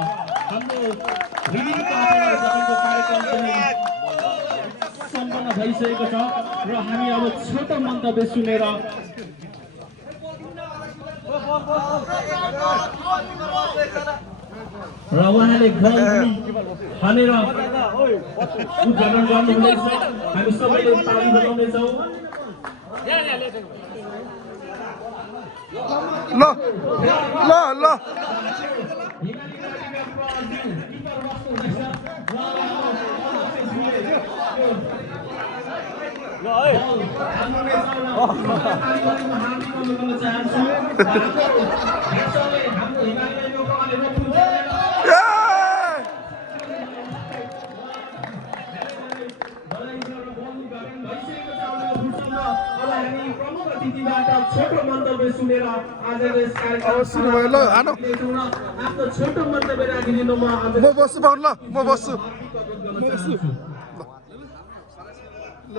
हाम्रो रिलिजको कार्यक्रम पनि सम्पन्न भइसकेको छ र हामी अब छोटो मन्तव्य सुनेर र उहाँले गोल हानेर उद्घाटन गर्नुहुनेछ हामी सबैले ताली बजाउनेछौँ ल ल ल छोटो मन्तव्य सुनेर आजको यस ल आनो आफ्नो छोटो मन्तव्य राखिदिनुमा म बस्छु ल म बस्छु ल